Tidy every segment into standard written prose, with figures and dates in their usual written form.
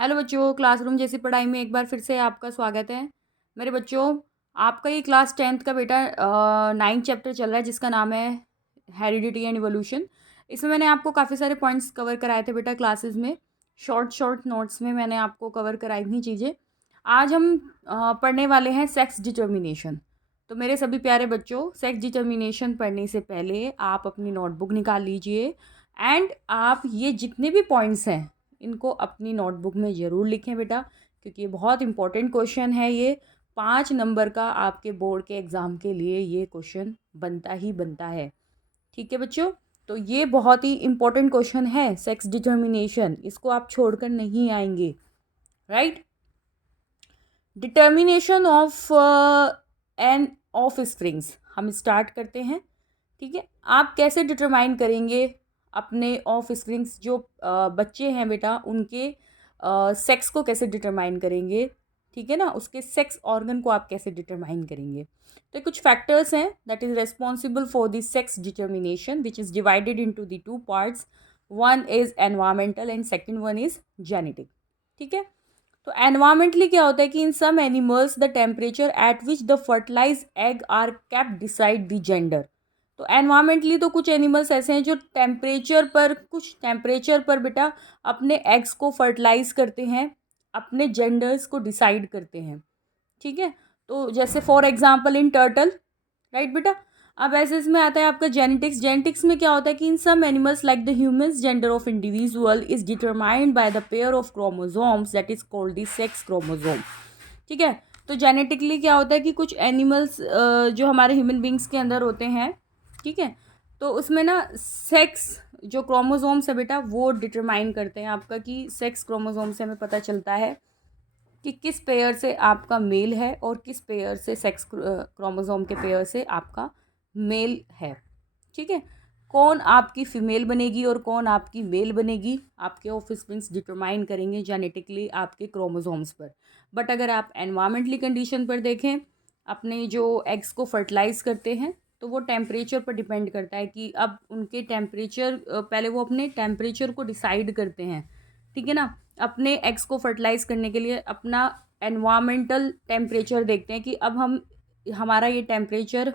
Hello बच्चों, classroom जैसी पढ़ाई में एक बार फिर से आपका स्वागत है। मेरे बच्चों, आपका ये क्लास 10th का बेटा 9th चैप्टर चल रहा है जिसका नाम है हेरिडिटी एंड इवोल्यूशन। इसमें मैंने आपको काफ़ी सारे पॉइंट्स कवर कराए थे बेटा क्लासेस में। शॉर्ट शॉर्ट नोट्स में मैंने आपको कवर कराई थी चीज़ें। आज हम पढ़ने वाले हैं सेक्स डिटर्मिनेशन। तो मेरे सभी प्यारे बच्चों, सेक्स डिटर्मिनेशन पढ़ने से पहले आप अपनी नोटबुक निकाल लीजिए एंड आप ये जितने भी पॉइंट्स हैं इनको अपनी नोटबुक में ज़रूर लिखें बेटा, क्योंकि ये बहुत इंपॉर्टेंट क्वेश्चन है। ये 5 नंबर का आपके बोर्ड के एग्ज़ाम के लिए ये क्वेश्चन बनता ही बनता है। ठीक है बच्चों, तो ये बहुत ही इंपॉर्टेंट क्वेश्चन है सेक्स डिटर्मिनेशन, इसको आप छोड़कर नहीं आएंगे। Right. Determination of an offsprings हम स्टार्ट करते हैं। ठीक है, आप कैसे डिटरमाइन करेंगे अपने ऑफ स्प्रिंग्स जो बच्चे हैं बेटा उनके सेक्स को कैसे डिटरमाइन करेंगे। ठीक है ना, उसके सेक्स ऑर्गन को आप कैसे डिटरमाइन करेंगे। तो कुछ फैक्टर्स हैं that is responsible for the sex determination which is divided into the 2 parts. One is environmental and second one is genetic. ठीक है, तो एनवायरमेंटली क्या होता है कि in some animals the temperature at which the fertilize egg are kept decide the gender. तो environmentally तो कुछ एनिमल्स ऐसे हैं जो कुछ टेम्परेचर पर बेटा अपने एग्स को फर्टिलाइज करते हैं, अपने जेंडर्स को डिसाइड करते हैं। ठीक है, तो जैसे for example in turtle. Right बेटा। अब ऐसे इसमें आता है आपका जेनेटिक्स। जेनेटिक्स में क्या होता है कि in some animals like the humans gender of individual is determined by the pair of chromosomes that is called the sex chromosome. ठीक है, तो जेनेटिकली क्या होता है कि कुछ एनिमल्स जो हमारे ह्यूमन बींग्स के अंदर होते हैं, ठीक है, तो उसमें ना सेक्स जो क्रोमोसोम्स है बेटा वो डिटरमाइन करते हैं आपका, कि सेक्स क्रोमोसोम से हमें पता चलता है कि किस पेयर से आपका मेल है और किस पेयर से सेक्स क्रोमोसोम के पेयर से आपका मेल है। ठीक है, कौन आपकी फीमेल बनेगी और कौन आपकी मेल बनेगी आपके ऑफस्प्रिंग्स डिटरमाइन करेंगे जेनेटिकली आपके क्रोमोसोम्स पर। बट अगर आप एनवायरमेंटली कंडीशन पर देखें, अपने जो एग्स को फर्टिलाइज करते हैं, तो वो टेम्परेचर पर डिपेंड करता है कि अब उनके टेम्परेचर पहले वो अपने टेम्परेचर को डिसाइड करते हैं। ठीक है ना, अपने एग्स को फर्टिलाइज करने के लिए अपना एनवायरमेंटल टेम्परेचर देखते हैं कि अब हमारा ये टेम्परेचर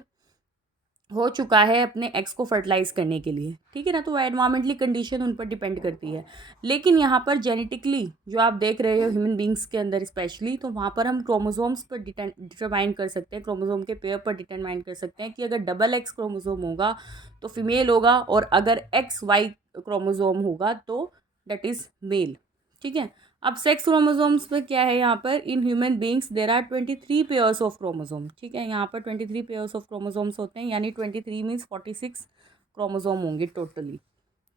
हो चुका है अपने एग्स को फर्टिलाइज करने के लिए। ठीक है ना, तो एनवायरमेंटली कंडीशन उन पर डिपेंड करती है। लेकिन यहाँ पर जेनेटिकली जो आप देख रहे हो ह्यूमन बींग्स के अंदर स्पेशली, तो वहाँ पर हम क्रोमोसोम्स पर डिटरमाइन कर सकते हैं, क्रोमोसोम के पेयर पर डिटरमाइन कर सकते हैं कि अगर डबल एक्स क्रोमोसोम होगा तो फीमेल होगा, और अगर एक्स वाई क्रोमोसोम होगा तो डेट इज़ मेल। ठीक है, अब सेक्स क्रोमोसोम्स पे क्या है, यहाँ पर in human beings there are 23 pairs of chromosome. ठीक है, यहाँ पर 23 पेयर्स ऑफ क्रोमोसोम्स होते हैं, यानी 23 मीन्स 46 क्रोमोसोम होंगे टोटली।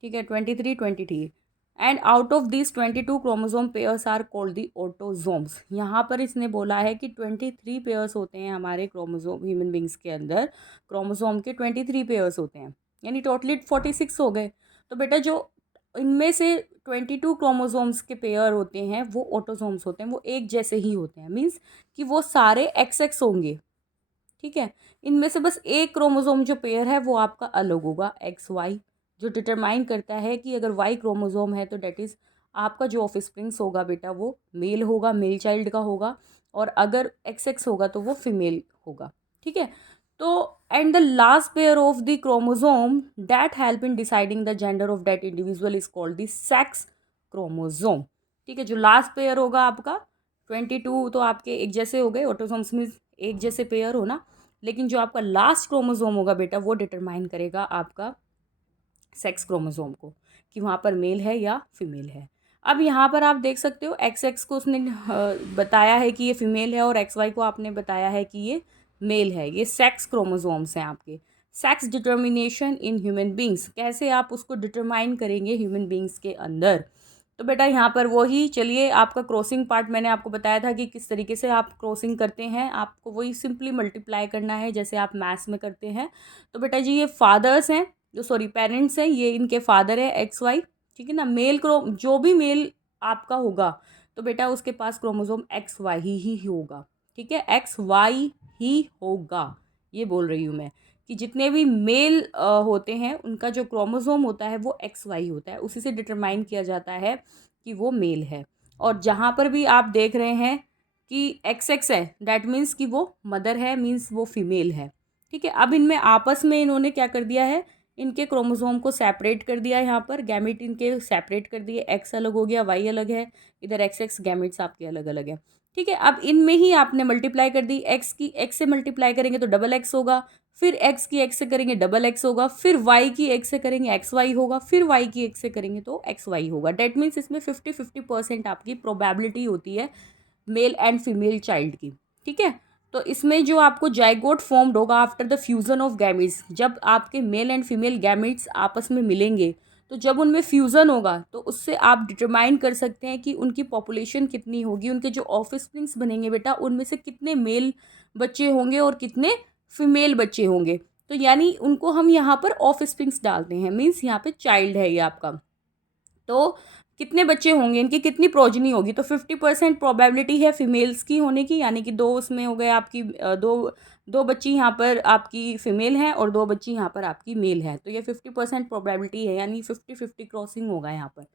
ठीक है, 23 and out of this 22 chromosome pairs are called the autosomes. यहाँ पर इसने बोला है कि 23 पेयर्स होते हैं हमारे क्रोमोसोम, ह्यूमन बींग्स के अंदर क्रोमोसोम के 23 पेयर्स होते हैं, यानी टोटली 46 हो गए। तो बेटा जो इनमें से 22 क्रोमोसोम्स के पेयर होते हैं वो ऑटोसोम्स होते हैं, वो एक जैसे ही होते हैं, मीन्स कि वो सारे एक्स एक्स होंगे। ठीक है, इनमें से बस एक क्रोमोसोम जो पेयर है वो आपका अलग होगा, एक्स वाई, जो डिटरमाइन करता है कि अगर वाई क्रोमोसोम है तो डेट इज़ आपका जो ऑफ स्प्रिंग्स होगा बेटा वो मेल होगा, मेल चाइल्ड का होगा, और अगर एक्स एक्स होगा तो वो फीमेल होगा। ठीक है, तो and the last pair of the chromosome that help in deciding the gender of that individual is called the sex chromosome. ठीक है, जो लास्ट पेयर होगा आपका 22 तो आपके एक जैसे हो गए, ऑटोसोम्स में एक जैसे पेयर हो ना, लेकिन जो आपका लास्ट क्रोमोसोम होगा बेटा वो डिटरमाइन करेगा आपका सेक्स क्रोमोसोम को, कि वहाँ पर मेल है या फीमेल है। अब यहाँ पर आप देख सकते हो एक्स एक्स को उसने बताया है कि ये फीमेल है, और एक्स वाई को आपने बताया है कि ये मेल है। ये सेक्स क्रोमोसोम्स हैं आपके। Sex determination in human beings, कैसे आप उसको डिटरमाइन करेंगे ह्यूमन बींग्स के अंदर। तो बेटा यहाँ पर वही, चलिए आपका क्रॉसिंग पार्ट मैंने आपको बताया था कि किस तरीके से आप क्रॉसिंग करते हैं, आपको वही सिंपली मल्टीप्लाई करना है जैसे आप मैथ्स में करते हैं। तो बेटा जी ये फादर्स हैं, जो सॉरी पेरेंट्स हैं, ये इनके फादर है एक्स वाई। ठीक है ना, जो भी मेल आपका होगा तो बेटा उसके पास क्रोमोसोम एक्स वाई ही होगा। ठीक है, एक्स वाई ही होगा, ये बोल रही हूँ मैं, कि जितने भी मेल होते हैं उनका जो क्रोमोसोम होता है वो एक्स वाई होता है, उसी से डिटरमाइन किया जाता है कि वो मेल है। और जहाँ पर भी आप देख रहे हैं कि XX है, दैट मीन्स कि वो मदर है, मीन्स वो फीमेल है। ठीक है, अब इनमें आपस में इन्होंने क्या कर दिया है, इनके क्रोमोसोम को सेपरेट कर दिया है। यहाँ पर गैमेट इनके सेपरेट कर दिए, एक्स अलग हो गया, वाई अलग है, इधर XX गैमेट्स आपके अलग अलग है। ठीक है, अब इनमें ही आपने मल्टीप्लाई कर दी, एक्स की एक्स से मल्टीप्लाई करेंगे तो डबल एक्स होगा, फिर एक्स की एक्स से करेंगे डबल एक्स होगा, फिर वाई की एक्स से करेंगे एक्स वाई होगा, फिर वाई की एक्स से करेंगे तो एक्स वाई होगा। डेट मीन्स इसमें 50-50% आपकी प्रोबेबिलिटी होती है मेल एंड फीमेल चाइल्ड की। ठीक है, तो इसमें जो आपको जाइगोट फॉर्म्ड होगा after the fusion of gametes, जब आपके मेल एंड फीमेल गैमेट्स आपस में मिलेंगे तो जब उनमें फ्यूज़न होगा तो उससे आप डिटरमाइन कर सकते हैं कि उनकी पॉपुलेशन कितनी होगी, उनके जो ऑफस्प्रिंग्स बनेंगे बेटा उनमें से कितने मेल बच्चे होंगे और कितने फीमेल बच्चे होंगे। तो यानी उनको हम यहाँ पर ऑफस्प्रिंग्स डालते हैं, मीन्स यहाँ पे चाइल्ड है ये आपका। तो कितने बच्चे होंगे, इनकी कितनी प्रोजनी होगी, तो 50% प्रोबेबिलिटी है फीमेल्स की होने की, यानी कि दो उसमें हो गए आपकी दो बच्ची यहाँ पर आपकी फीमेल हैं और दो बच्ची यहाँ पर आपकी मेल है, तो ये 50% प्रोबेबिलिटी है, यानी 50-50 क्रॉसिंग होगा यहाँ पर।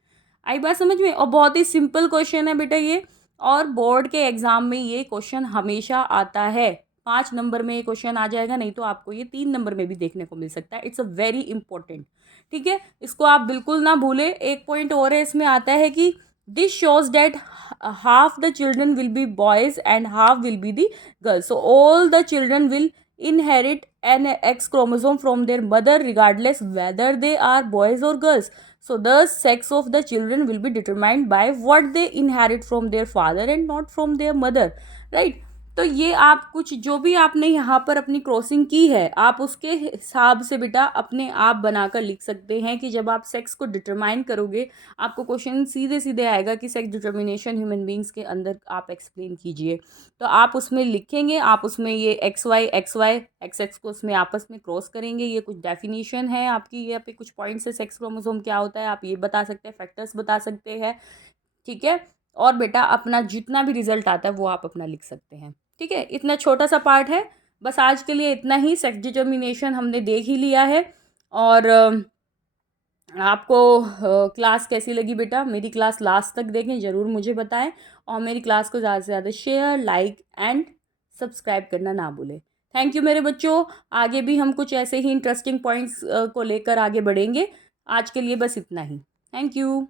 आई बात समझ में? और बहुत ही सिंपल क्वेश्चन है बेटा ये, और बोर्ड के एग्जाम में ये क्वेश्चन हमेशा आता है। 5 नंबर में ये क्वेश्चन आ जाएगा, नहीं तो आपको ये 3 नंबर में भी देखने को मिल सकता है। It's a very important. ठीक है, इसको आप बिल्कुल ना भूलें। एक पॉइंट और है, इसमें आता है कि this shows that half the children will be boys and half will be the girls, so all the children will inherit an X chromosome from their mother regardless whether they are boys or girls. So the sex of the children will be determined by what they inherit from their father and not from their mother, right? तो ये आप कुछ जो भी आपने यहाँ पर अपनी क्रॉसिंग की है, आप उसके हिसाब से बेटा अपने आप बनाकर लिख सकते हैं कि जब आप सेक्स को डिटरमाइन करोगे आपको क्वेश्चन सीधे सीधे आएगा कि सेक्स डिटर्मिनेशन ह्यूमन बींग्स के अंदर आप एक्सप्लेन कीजिए। तो आप उसमें लिखेंगे, आप उसमें ये एक्स वाई एक्स एक्स को उसमें आपस में क्रॉस करेंगे। ये कुछ डेफिनेशन है आपकी, यहाँ पे कुछ पॉइंट्स है, सेक्स क्रोमोसोम क्या होता है आप ये बता सकते हैं, फैक्टर्स बता सकते हैं। ठीक है, और बेटा अपना जितना भी रिजल्ट आता है वो आप अपना लिख सकते हैं। ठीक है, इतना छोटा सा पार्ट है, बस आज के लिए इतना ही। सेक्स डिटर्मिनेशन हमने देख ही लिया है। और आपको क्लास कैसी लगी बेटा, मेरी क्लास लास्ट तक देखें, ज़रूर मुझे बताएं, और मेरी क्लास को ज़्यादा से ज़्यादा शेयर, लाइक एंड सब्सक्राइब करना ना भूलें। थैंक यू मेरे बच्चों। आगे भी हम कुछ ऐसे ही इंटरेस्टिंग पॉइंट्स को लेकर आगे बढ़ेंगे। आज के लिए बस इतना ही। Thank you.